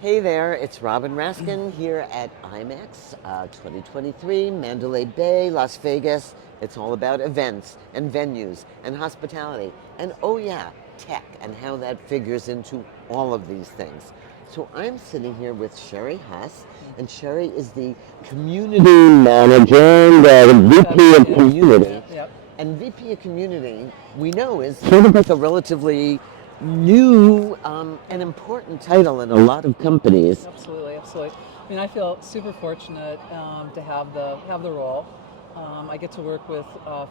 Hey there, it's Robin Raskin here at IMEX 2023, Mandalay Bay, Las Vegas. It's all about events and venues and hospitality and, oh yeah, tech and how that figures into all of these things. So I'm sitting here with Sherry Huss, and Sherry is the community manager and VP of community. Yep. And VP of community, we know, is sort of like a relatively new and important title in a lot of companies. Absolutely. I mean, I feel super fortunate to have the role. I get to work with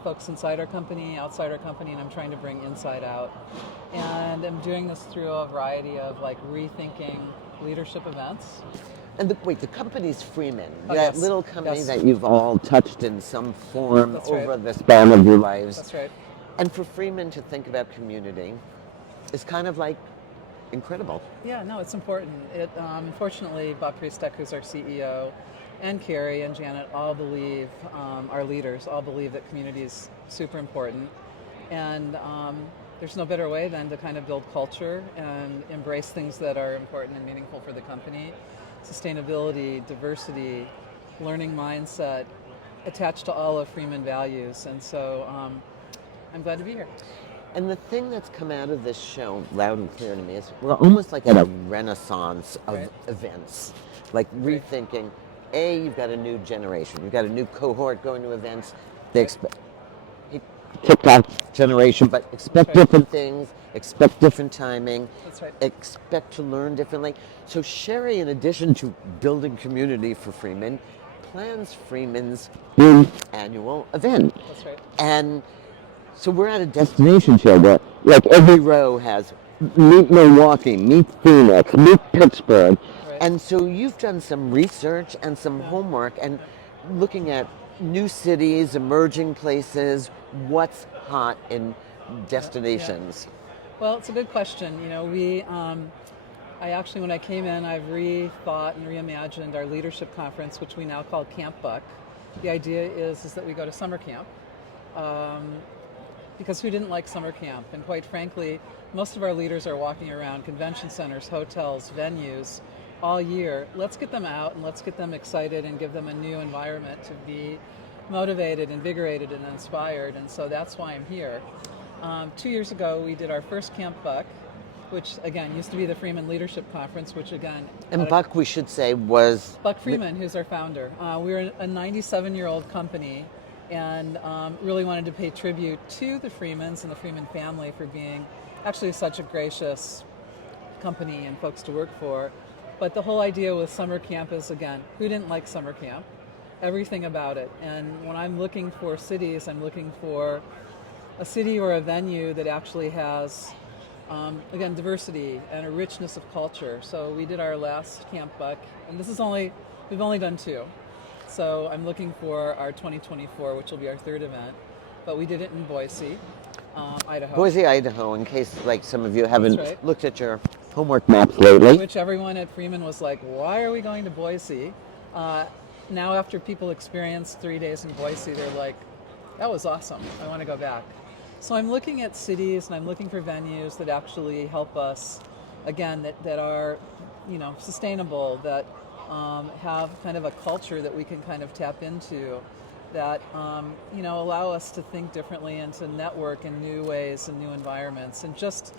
folks inside our company, outside our company, and I'm trying to bring inside out. And I'm doing this through a variety of rethinking leadership events. And the company's Freeman, Oh, that yes. little company Yes. that you've all touched in some form That's over right. the span of your lives. That's right. And for Freeman to think about community is kind of like incredible. Yeah, no, it's important. Unfortunately, Bob Priestek, who's our CEO, and Carrie and Janet all believe, our leaders all believe that community is super important. And there's no better way than to kind of build culture and embrace things that are important and meaningful for the company. Sustainability, diversity, learning mindset, attached to all of Freeman values. And so I'm glad to be here. And the thing that's come out of this show, loud and clear to me, is we're almost like at a renaissance of Right. events. Like rethinking, you've got a new generation, you've got a new cohort going to events. They expect TikTok generation, but expect That's right. different things, expect different timing, That's right. expect to learn differently. So Sherry, in addition to building community for Freeman, plans Freeman's annual event. That's right. And so we're at a destination show where, like, every row has meet Milwaukee, meet Phoenix, meet Pittsburgh. Right. And so you've done some research and some homework and looking at new cities, emerging places, what's hot in destinations. Well, it's a good question. You know, I actually, when I came in, I've rethought and reimagined our leadership conference, which we now call Camp Buck. The idea is that we go to summer camp. Because who didn't like summer camp? And quite frankly, most of our leaders are walking around convention centers, hotels, venues all year. Let's get them out and let's get them excited and give them a new environment to be motivated, invigorated, and inspired. And so that's why I'm here. 2 years ago, we did our first Camp Buck, which again used to be the Freeman Leadership Conference, which again... And Buck, we should say, was... Buck Freeman, who's our founder. We're a 97-year-old company and really wanted to pay tribute to the Freemans and the Freeman family for being actually such a gracious company and folks to work for. But the whole idea with summer camp is, again, who didn't like summer camp? Everything about it. And when I'm looking for cities, I'm looking for a city or a venue that actually has, again, diversity and a richness of culture. So we did our last Camp Buck, and we've only done 2. So I'm looking for our 2024, which will be our 3rd event. But we did it in Boise, Idaho. Boise, Idaho, in case like some of you haven't right. looked at your homework maps lately. Which everyone at Freeman was like, why are we going to Boise? Now after people experience 3 days in Boise, they're like, that was awesome, I want to go back. So I'm looking at cities and I'm looking for venues that actually help us, again, that are, sustainable, that have kind of a culture that we can kind of tap into, that allow us to think differently and to network in new ways and new environments, and just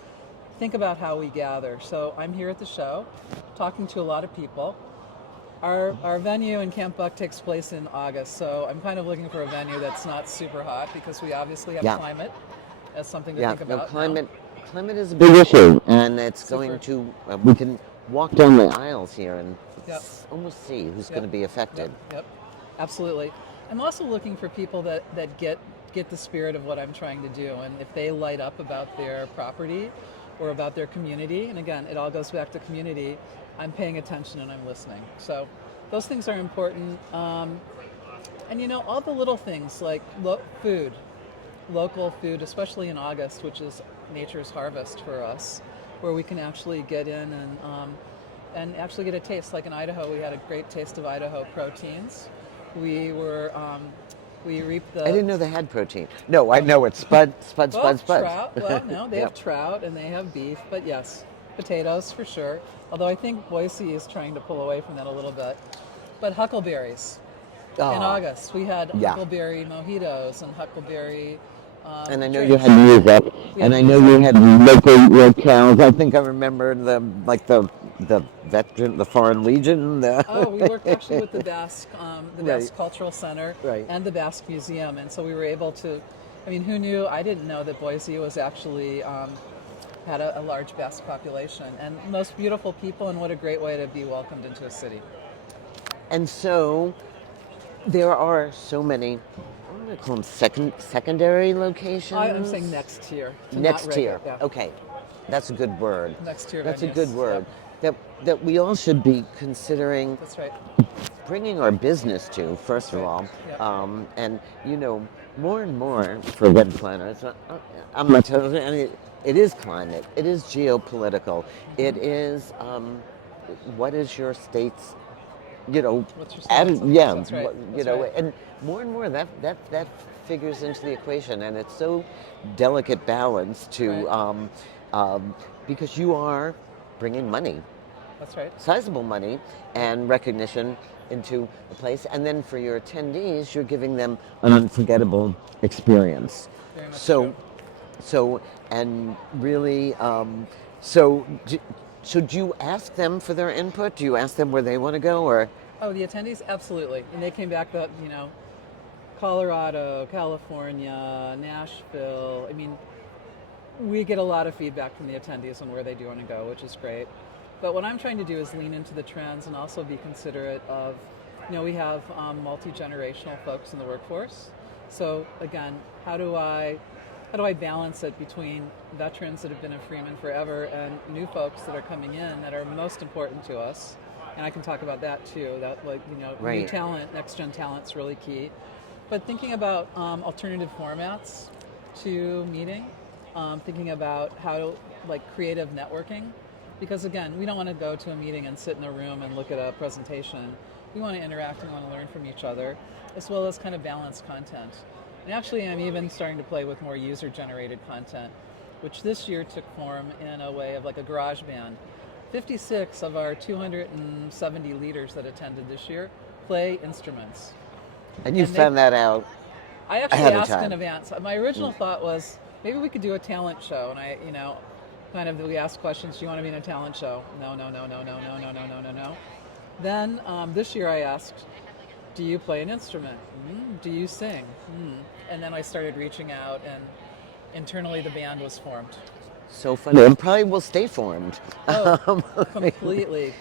think about how we gather. So I'm here at the show, talking to a lot of people. Our venue in Camp Buck takes place in August, so I'm kind of looking for a venue that's not super hot, because we obviously have climate as something to think about. Climate is a big issue, and it's going to. We can walk down the aisles here and almost see who's going to be affected. Yep, absolutely. I'm also looking for people that get the spirit of what I'm trying to do, and if they light up about their property or about their community, and again, it all goes back to community, I'm paying attention and I'm listening. So those things are important. And all the little things like food, local food, especially in August, which is nature's harvest for us, where we can actually get in and actually get a taste. Like in Idaho, we had a great taste of Idaho proteins. We reaped the... I didn't know they had protein. No, I know it's spud. Trout. Well, no, they have trout and they have beef, but yes. potatoes for sure. Although I think Boise is trying to pull away from that a little bit. But huckleberries. In Oh, August, we had yeah. huckleberry mojitos and huckleberry And I know you drinks. had music, We and had I know you music. had local locales. I think I remember the veteran, the Foreign Legion. Oh, we worked actually The with the right, Basque Cultural Center right. and the Basque Museum, and so we were able to. I mean, who knew? I didn't know that Boise was actually had a large Basque population and most beautiful people, and what a great way to be welcomed into a city. And so there are so many. I'm going to call them secondary I'm saying locations. next tier to not Next regular. tier. Yeah, Okay, that's a good word. next tier That's a good venues. Yep, word. That that we all should be considering that's right. bringing our business to, first That's of right. all. Yep. And, more and more for web planners, I'm not telling you, it is climate, it is geopolitical, it is what is your state's, you know, What's your stance added, on things? yeah, That's right. you That's know, right. and more that figures into the equation, and it's so delicate balance Right. to, because you are bringing money, That's right. sizable money Yep. and recognition into a place. And then for your attendees, you're giving them an unforgettable experience. Very much true. So, so, and really, so, do, should you ask them for their input? Do you ask them where they want to go, or? Oh, the attendees, absolutely, and they came back that Colorado, California, Nashville. I mean, we get a lot of feedback from the attendees on where they do want to go, which is great. But what I'm trying to do is lean into the trends and also be considerate of, we have multi-generational folks in the workforce. So again, how do I balance it between veterans that have been in Freeman forever and new folks that are coming in that are most important to us? And I can talk about that too. That new Right. talent, next gen talent's really key. But thinking about alternative formats to meeting, thinking about how to creative networking, because again, we don't want to go to a meeting and sit in a room and look at a presentation. We want to interact and want to learn from each other, as well as kind of balance content. And actually, I'm even starting to play with more user-generated content, which this year took form in a way of like a garage band. 56 of our 270 leaders that attended this year play instruments. And you And they found that out I actually ahead of asked in time. advance. My original thought was maybe we could do a talent show, and we asked questions. Do you want to be in a talent show? No, no, no, no, no, no, no, no, no, no, no. Then this year I asked, do you play an instrument? Do you sing? And then I started reaching out, and internally the band was formed. So funny, and probably will stay formed. Oh, Um, completely,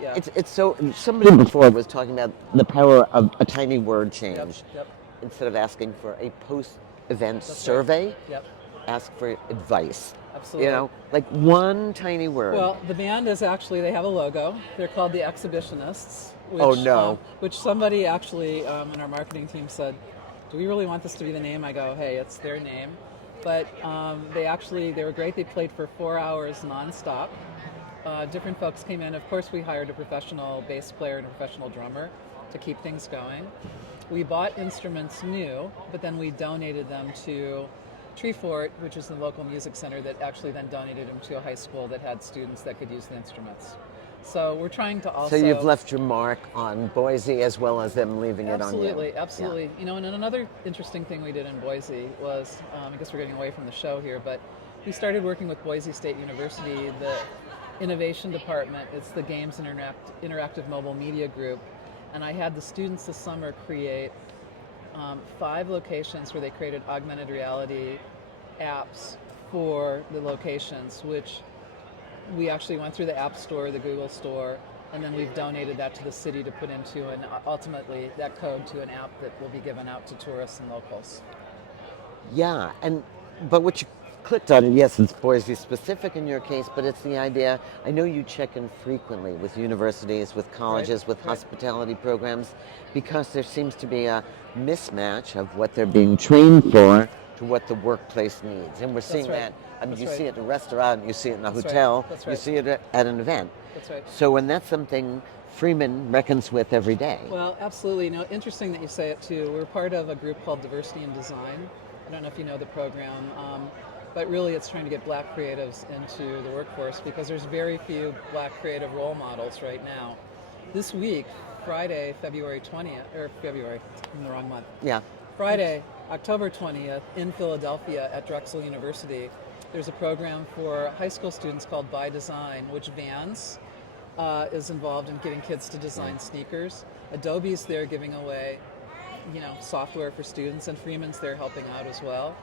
yeah. it's so. Somebody before was talking about the power of a tiny word Yep, change. yep, Instead of asking for a post-event that's right. survey, Yep, ask for advice. absolutely. Like one tiny word. Well, the band is actually, they have a logo. They're called the Exhibitionists, Oh no. which somebody actually in our marketing team said, do we really want this to be the name? I go, hey, it's their name. But they were great. They played for 4 hours nonstop. Different folks came in. Of course, we hired a professional bass player and a professional drummer to keep things going. We bought instruments new, but then we donated them to Treefort, which is the local music center that actually then donated them to a high school that had students that could use the instruments. So we're trying to also... So you've left your mark on Boise as well as them leaving it on you. Absolutely. And another interesting thing we did in Boise was, I guess we're getting away from the show here, but we started working with Boise State University, the innovation department. It's the Games and Interactive Mobile Media Group. And I had the students this summer create 5 locations where they created augmented reality apps for the locations, which we actually went through the App Store, the Google Store, and then we've donated that to the city to put into, and ultimately that code to an app that will be given out to tourists and locals. Yeah, but what you clicked on, and yes, it's Boise specific in your case, but it's the idea. I know you check in frequently with universities, with colleges, with hospitality programs, because there seems to be a mismatch of what they're being trained for to what the workplace needs. And we're seeing that. I mean, you see it in a restaurant, you see it in a hotel, That's you right. see it at an event. That's right. So, and that's something Freeman reckons with every day. Well, absolutely. Interesting that you say it too. We're part of a group called Diversity in Design. I don't know if you know the program. but really it's trying to get Black creatives into the workforce because there's very few Black creative role models right now. This week, Friday, February 20th, or February, in the wrong month. Yeah. Friday, October 20th, in Philadelphia at Drexel University, there's a program for high school students called By Design, which Vans is involved in getting kids to design sneakers. Adobe's there giving away, software for students, and Freeman's there helping out as well.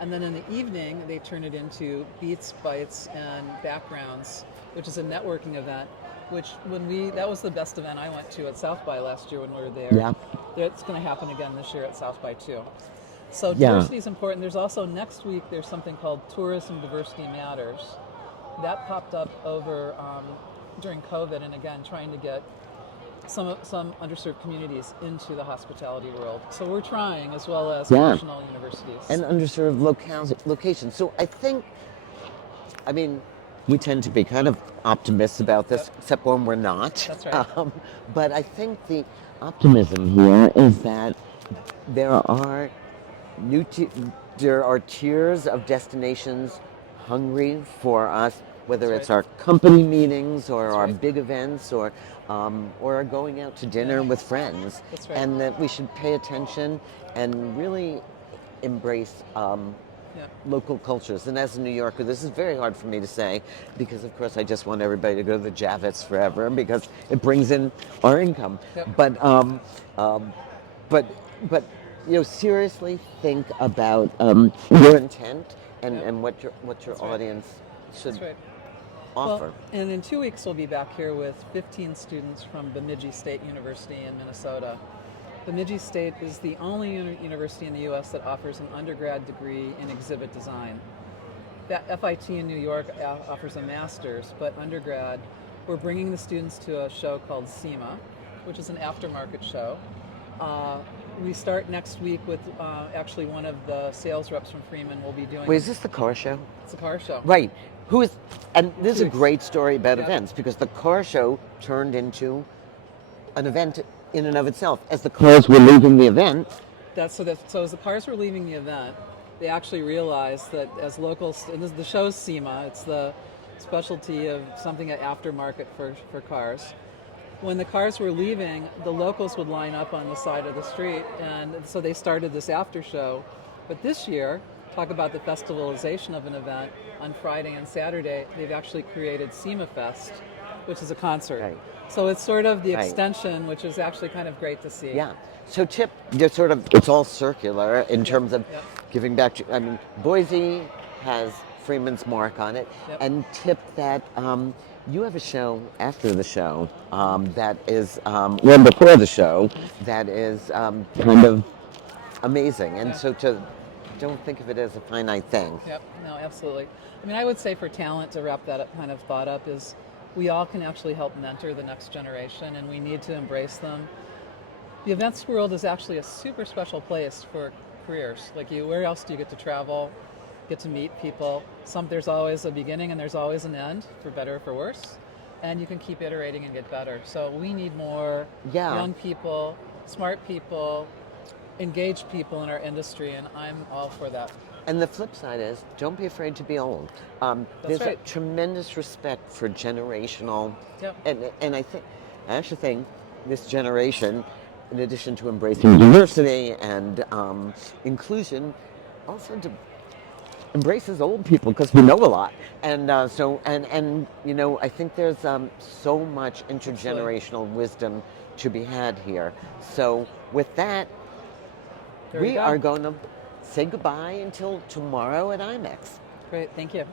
And then in the evening, they turn it into Beats, Bytes, and Backgrounds, which is a networking event. Which that was the best event I went to at South by last year when we were there. Yeah. It's going to happen again this year at South by too. So diversity is important. There's also next week there's something called Tourism Diversity Matters. That popped up over during COVID, and again trying to get some underserved communities into the hospitality world. So we're trying, as well as traditional universities and underserved locations. So we tend to be kind of optimists about this, except when we're not. That's right. But I think the optimism here is that there are tiers of destinations hungry for us, whether it's our company meetings or our big events or going out to dinner with friends. That's right. And that we should pay attention and really embrace local cultures. And as a New Yorker, this is very hard for me to say because, of course, I just want everybody to go to the Javits forever because it brings in our income. Yep. But seriously think about your intent and what your audience should offer. Well, and in 2 weeks, we'll be back here with 15 students from Bemidji State University in Minnesota. Bemidji State is the only university in the U.S. that offers an undergrad degree in exhibit design. FIT in New York offers a master's, but undergrad, we're bringing the students to a show called SEMA, which is an aftermarket show. We start next week with actually one of the sales reps from Freeman will be doing... Wait, is this the car show? It's a car show. Right. And this is a great story about events because the car show turned an event in and of itself. As the cars were leaving the event. So as the cars were leaving the event, they actually realized that as locals, and the show's SEMA, it's the specialty of something at aftermarket for cars. When the cars were leaving, the locals would line up on the side of the street, and so they started this after show. But this year, talk about the festivalization of an event, on Friday and Saturday, they've actually created SEMA Fest, which is a concert. Right. So it's sort of the extension, which is actually kind of great to see. Yeah. So Chip, it's all circular in terms of giving back to, Boise has Freeman's mark on it. Yep. And Tip, that you have a show after the show that is, before the show, that is kind of amazing. And so don't think of it as a finite thing. Yep, no, absolutely. I would say for talent, to wrap that kind of thought up, is we all can actually help mentor the next generation, and we need to embrace them. The events world is actually a super special place for careers. Where else do you get to travel, get to meet people? There's always a beginning and there's always an end, for better or for worse, and you can keep iterating and get better. So we need more young people, smart people, engaged people in our industry, and I'm all for that. And the flip side is, don't be afraid to be old. There's a tremendous respect for generational, and I actually think this generation, in addition to embracing diversity and inclusion, also embraces old people because we know a lot. And I think there's so much intergenerational wisdom to be had here. So with that, we are going to say goodbye until tomorrow at IMEX. Great, thank you.